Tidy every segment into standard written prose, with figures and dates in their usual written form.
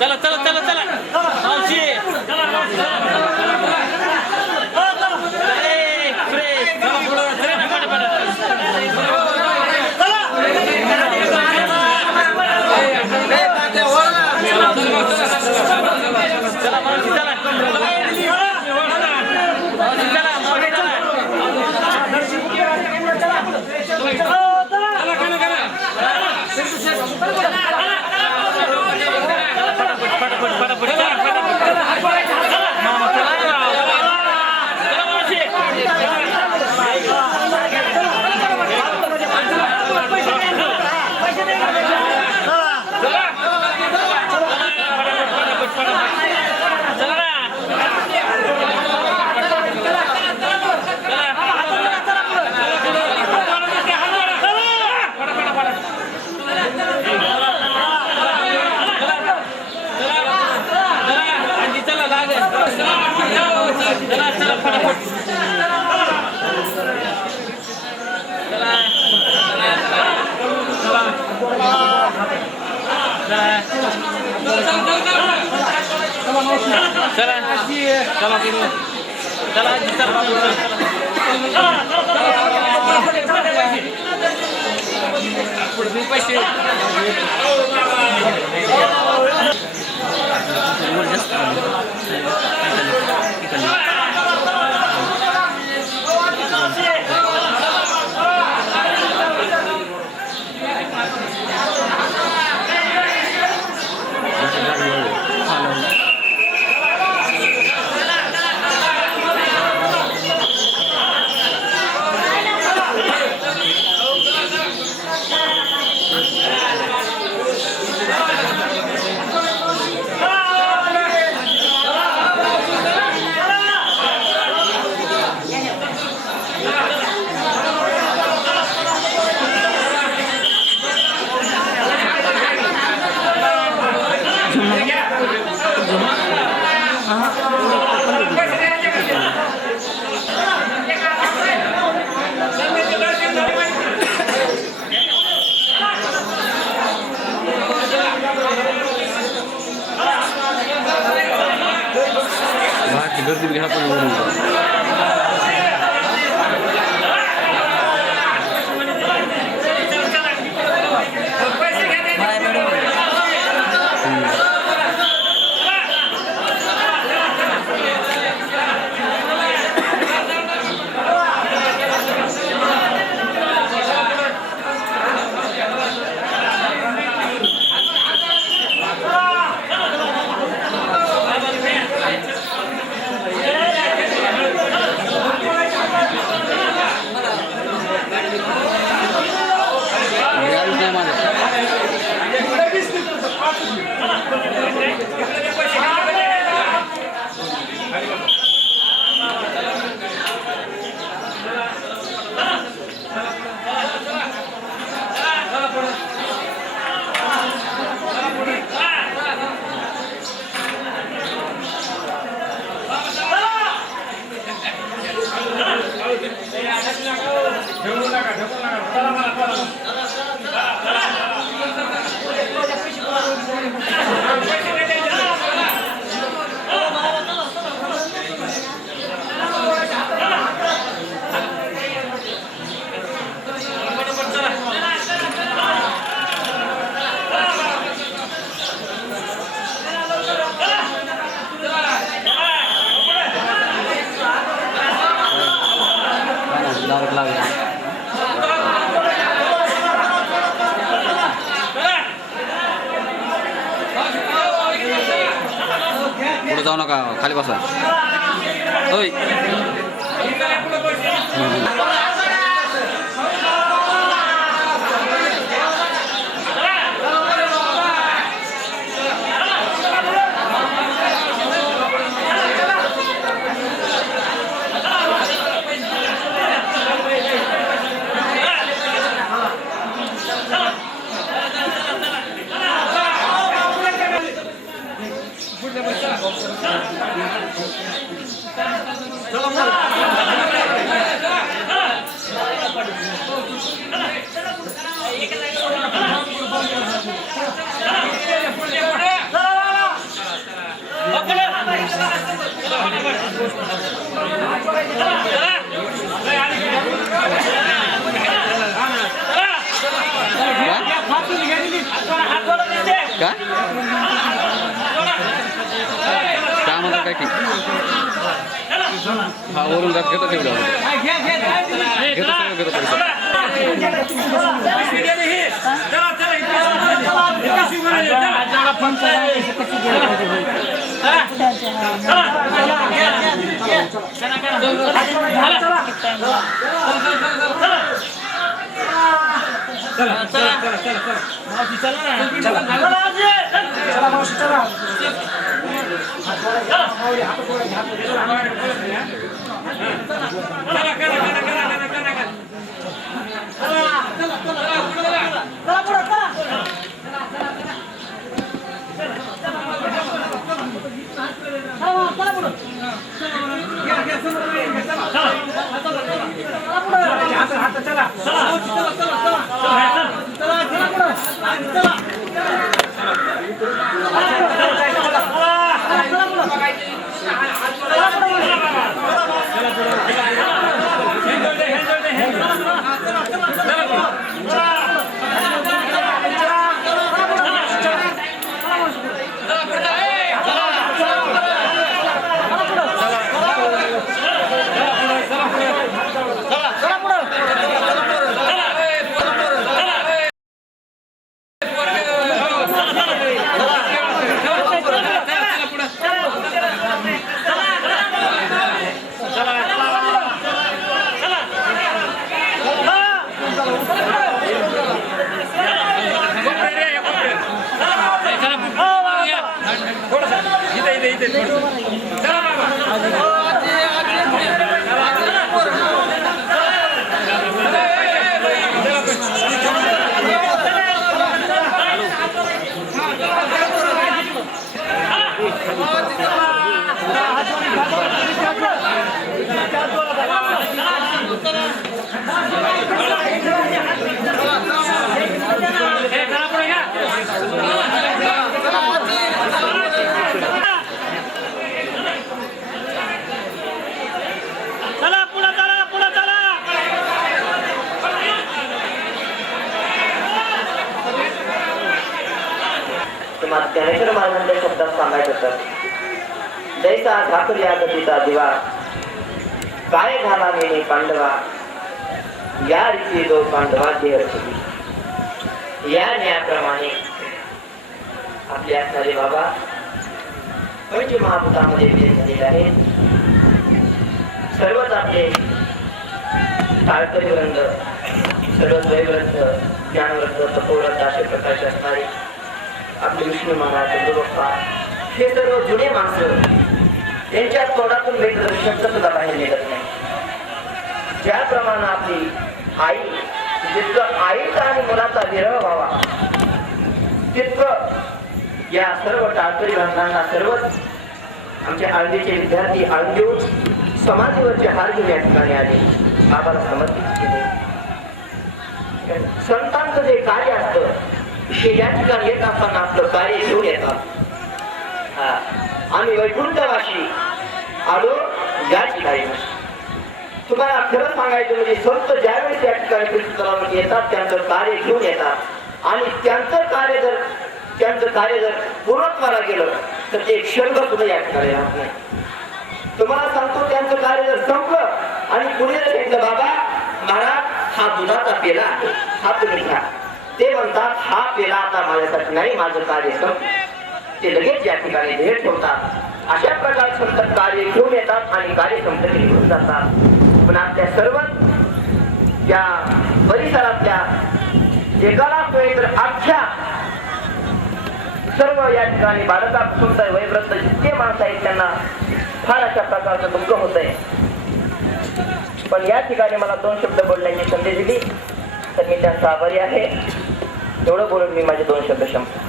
चला चला चला चला मावशी गर्दी घ्या पण पुढे जाऊ नका, खाली बसा. ओय का काय म्हणतात काय की हा वरून जात घेतो तेवढं घेतो सगळं घेतो ज्ञानेश्वर महाराजांच्या शब्दात सांगायचं तर जैसा ठाकूर या गतीचा दिवा काय झाला मेने पांडवा या रीती जो पांडवा देह या न्यायाप्रमाणे आपले असणारे बाबा पंचमहाभूतामध्ये विलीन झालेले आहेत. सर्वच आपले ताळकरी ग्रंथ सर्व द्वैग्रंथ ज्ञानग्रंथ तपोग्रंथ अशा प्रकारचे असणारे आपले विष्णू महाराज चंद्रबाप्पा हे सर्व जुने माणसं त्यांच्या तोंडातून वेगळं शब्द सुद्धा बाहेर निघत नाही. ज्याप्रमाणे आपली आई जितकं आईचा आणि मुलाचा विरह व्हावा तितकं या सर्व टाळकरी ग्रंथांना सर्वच आमचे आळंदीचे विद्यार्थी आळंदीहून समाधीवरचे हार घेऊन या ठिकाणी आले, बाबाला समर्पित केले. संतांचं जे कार्य असतं ते या ठिकाणी येत असताना आपलं कार्य घेऊन येतात. आम्ही वैकुंठवासी आलो या ठिकाणी. तुम्हाला खरं सांगायचं म्हणजे संत ज्यावेळेस या ठिकाणी कीर्तनामध्ये येतात त्यांचं कार्य घेऊन येतात आणि त्यांचं कार्य जर पूर्णत्वाला गेलं तर ते क्षणभर सुद्धा या ठिकाणी राहत नाही. तुम्हाला सांगतो त्यांचं कार्य जर संपलं आणि कुणी जर सांगितलं बाबा महाराज हा दुधाचा पेला आहे हा तुम्ही घ्या, ते म्हणतात हा पेला आता माझ्यासाठी नाही, माझं कार्य संपलं. ते लगेच या ठिकाणी भेट ठेवतात. अशा प्रकारे संत कार्य घेऊन येतात आणि कार्य संपलं घेऊन जातात. पण आपल्या सर्व त्या परिसरातल्या एकाला तर अख्ख्या सर्व या ठिकाणी बालकापासून तर वयव्रत जितके माणसं आहेत त्यांना फार अशा प्रकारचं दुःख होत आहे. पण या ठिकाणी मला 2 शब्द बोलण्याची संधी दिली तर मी त्यांचा आभारी आहे. एवढं बोलून मी माझे 2 शब्द संपतो.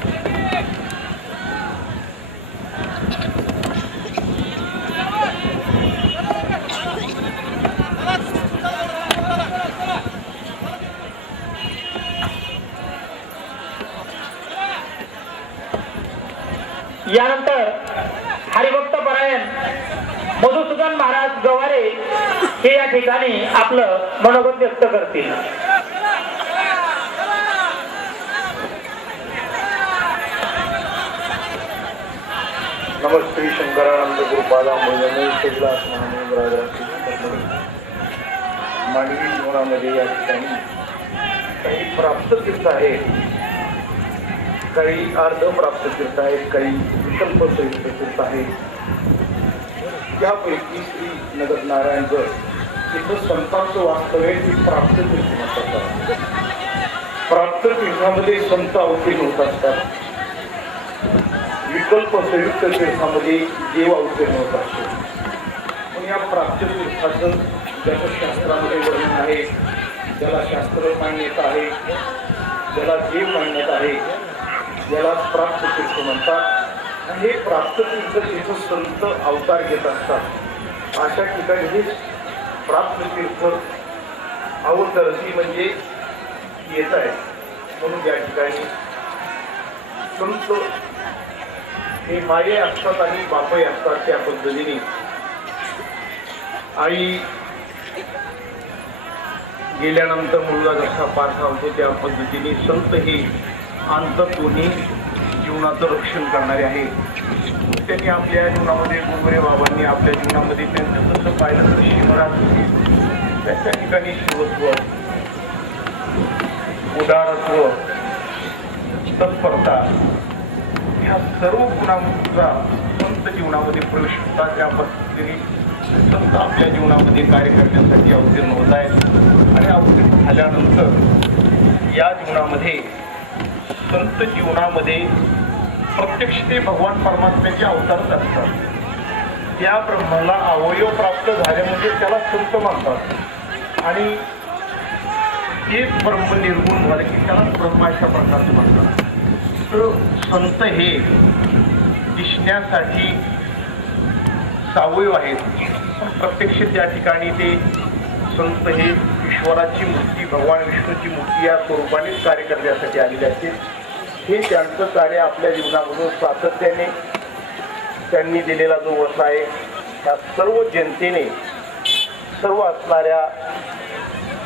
यानंतर हरिभक्त परायण मधुसूदन महाराज गवारे हे या ठिकाणी आपलं मनोगत व्यक्त करतील. नमस्ते शंकरानंद गुरुपादांबोजने शिवदास मानवी जीवनामध्ये या ठिकाणी काही प्राप्त तीर्थ आहेत, काही अर्धप्राप्त तीर्थ आहेत, काही विकल्प तीर्थ आहेत. त्यापैकी श्री नगर नारायणगड तिथं संतांचं वास्तव्य ती प्राप्त तीर्थ म्हणतात. प्राप्त तीर्थामध्ये संत अवतीर्ण होत असतात. विकल्प संयुक्त तीर्थामध्ये देव अवतीर्ण होत असतो. पण या प्राप्त तीर्थाचं ज्याचं शास्त्रामध्ये वर्णन आहे, ज्याला शास्त्र मान्यता आहे, ज्याला देव मान्यता आहे, ज्याला प्राप्त तीर्थ म्हणतात. आणि हे प्राप्त तीर्थ तिथं संत अवतार घेत असतात. अशा ठिकाणी हे प्राप्त तीर्थ अवतरती म्हणजे येत आहे. म्हणून या ठिकाणी संत हे माये असतात आणि बापही असतात. त्या पद्धतीने आई गेल्यानंतर मुलगा जसा पारखा होतो त्या पद्धतीने संत हे अंतत्वनी जीवनाचं रक्षण करणारे आहे. त्यांनी आपल्या जीवनामध्ये गोगरे बाबांनी आपल्या जीवनामध्ये त्यांचं तसं पाहिलं तर शिवराज त्याच्या ठिकाणी शिवत्व, उदारत्व, तत्परता ह्या सर्व गुणांचा संत जीवनामध्ये प्रवेश होता. त्या पद्धतीने संत आपल्या जीवनामध्ये कार्य करण्यासाठी अवतीर्ण होत आहेत. आणि अवतीर्ण झाल्यानंतर या जीवनामध्ये संत जीवनामध्ये प्रत्यक्ष ते भगवान परमात्म्याचे अवतारच असतात. त्या ब्रह्माला अवयव प्राप्त झाले म्हणजे त्याला संत म्हणतात. आणि ते ब्रह्म निर्गुण झाले की त्याला ब्रह्म अशा प्रकारचं म्हणतात. तर संत हे दिसण्यासाठी सावयव आहेत, पण प्रत्यक्ष त्या ठिकाणी ते संत हे ईश्वराची मूर्ती, भगवान विष्णूची मूर्ती या स्वरूपानेच कार्य करण्यासाठी आलेले असतील. हे त्यांचं कार्य आपल्या जीवनामधून सातत्याने त्यांनी दिलेला जो वस आहे त्या सर्व जनतेने, सर्व असणाऱ्या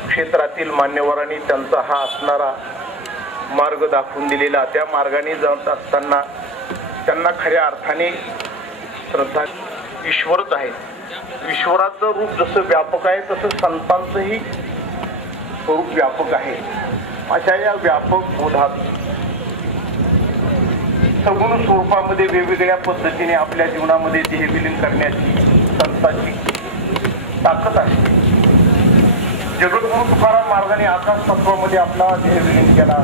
क्षेत्रातील मान्यवरांनी त्यांचा हा असणारा मार्ग दाखवून दिलेला, त्या मार्गाने जात असताना त्यांना खऱ्या अर्थाने श्रद्धा ईश्वरच आहे. ईश्वराचं रूप जसं व्यापक आहे तसं संतांचंही स्वरूप व्यापक आहे. अशा या व्यापक बोधात सगुण स्वरूपामध्ये वेगवेगळ्या पद्धतीने आपल्या जीवनामध्ये देहविलीन करण्याची संतांची ताकद आहे. जगद्गुरु तुकाराम मार्गाने आकाश तत्वामध्ये आपला देहविलीन केला,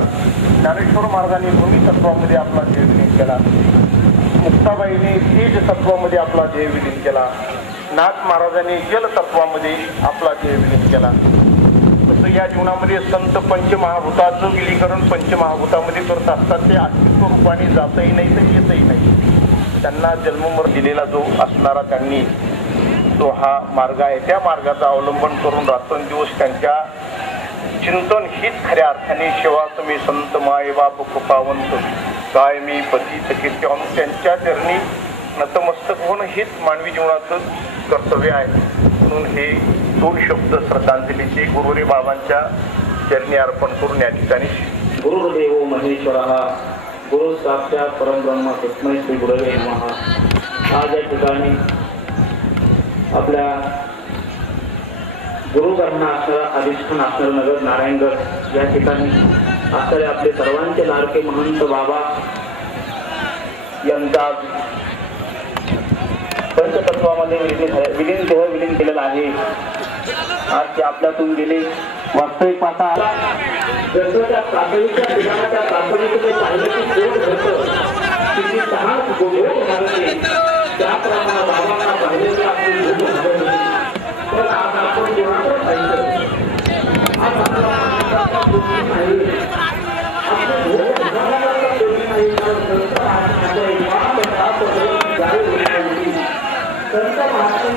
ज्ञानेश्वर मार्गाने भूमी तत्वामध्ये आपला देहविलीन केला, मुक्ताबाईने तेज तत्वामध्ये आपला देहविलीन केला, नाथ महाराजांनी जल तत्वामध्ये आपला देहविलीन केला. तसं या जीवनामध्ये संत पंचमहाभूताचं विलीकरण पंचमहाभूतामध्ये करत असतात. ते अस्तित्व रूपाने जातही नाही तर येतही नाही. त्यांना जन्ममर दिलेला जो असणारा त्यांनी तो हा मार्ग आहे, त्या मार्गाचा अवलंबन करून रात्रंदिवस त्यांच्या चिंतन हीच खऱ्या अर्थाने सेवा तुम्ही संत माय बाप कृपावंत काय मी पतित कीर्ती त्यांच्या चरणी नतमस्तक होणं हेच मानवी जीवनाचं कर्तव्य आहे. म्हणून हे दोन शब्द श्रद्धांजलीचे गुरुरे बाबांच्या चरणी अर्पण करून या ठिकाणी गुरुदेव महेश्वरः गुरु साक्षात परब्रह्म तस्मै श्री गुरवे नमः. आज या ठिकाणी आपल्या गुरुकरणा असणारा अधिष्ठान असणारं नगर नारायणगड या ठिकाणी असणारे आपले सर्वांचे लाडके महंत बाबा यांचा पंचतत्वामध्ये विलीन केलेला आहे. आज ते आपल्यातून गेले. वास्तविक पाहता जसं त्या प्राथमिकच्या ठिकाणाच्या प्राथमिकते पाहिलं की कोण होतं किती सहा गोडोळ झाले त्याप्रमाणे बाबांना पाहिलेलं आपली भूमी झाली. पण आज आपण जेव्हा पाहिलं आज आपला नाही आपली भूमी नाही संत महात्म्याच्या संत महात्मा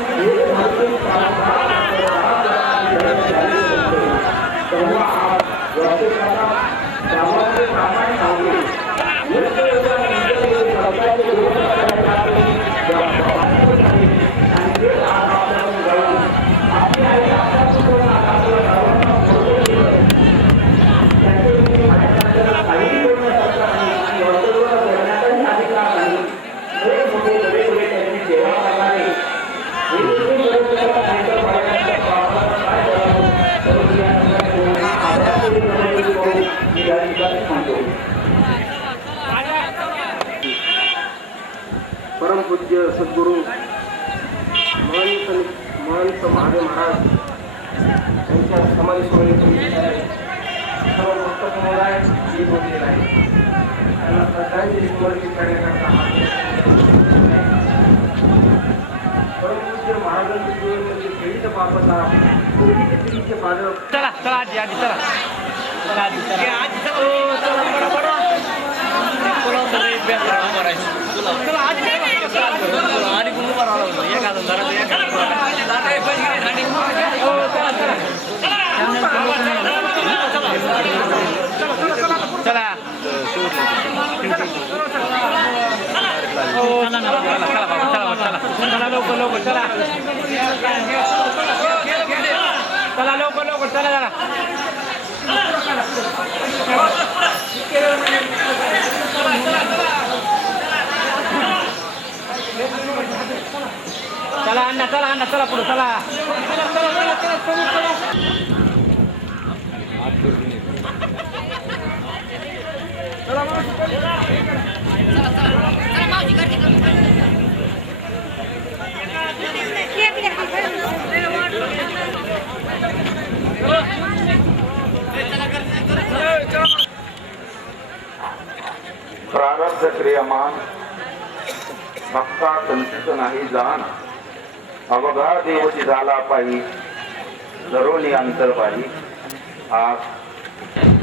महादेव महाराज यांच्या समाधी सोहळ्याची सर्व भक्त समुदाय एक होलेला आहे. त्यांना सगळ्यांची समर्पित करण्याकरता परमपूज्य महाराजांच्या जीवनामध्ये खेळीचं पापता पूर्वीचे पिढीचे पालक चला चला आजी आजी चला चला आजी चला लवकर लवकर चला जरा चला अण्णा चला पुढे चला प्रारब्ध क्रियमान भक्ता संचित नाही जाण अवघा देवची झाला पाही दरोनी अंतरबाही आज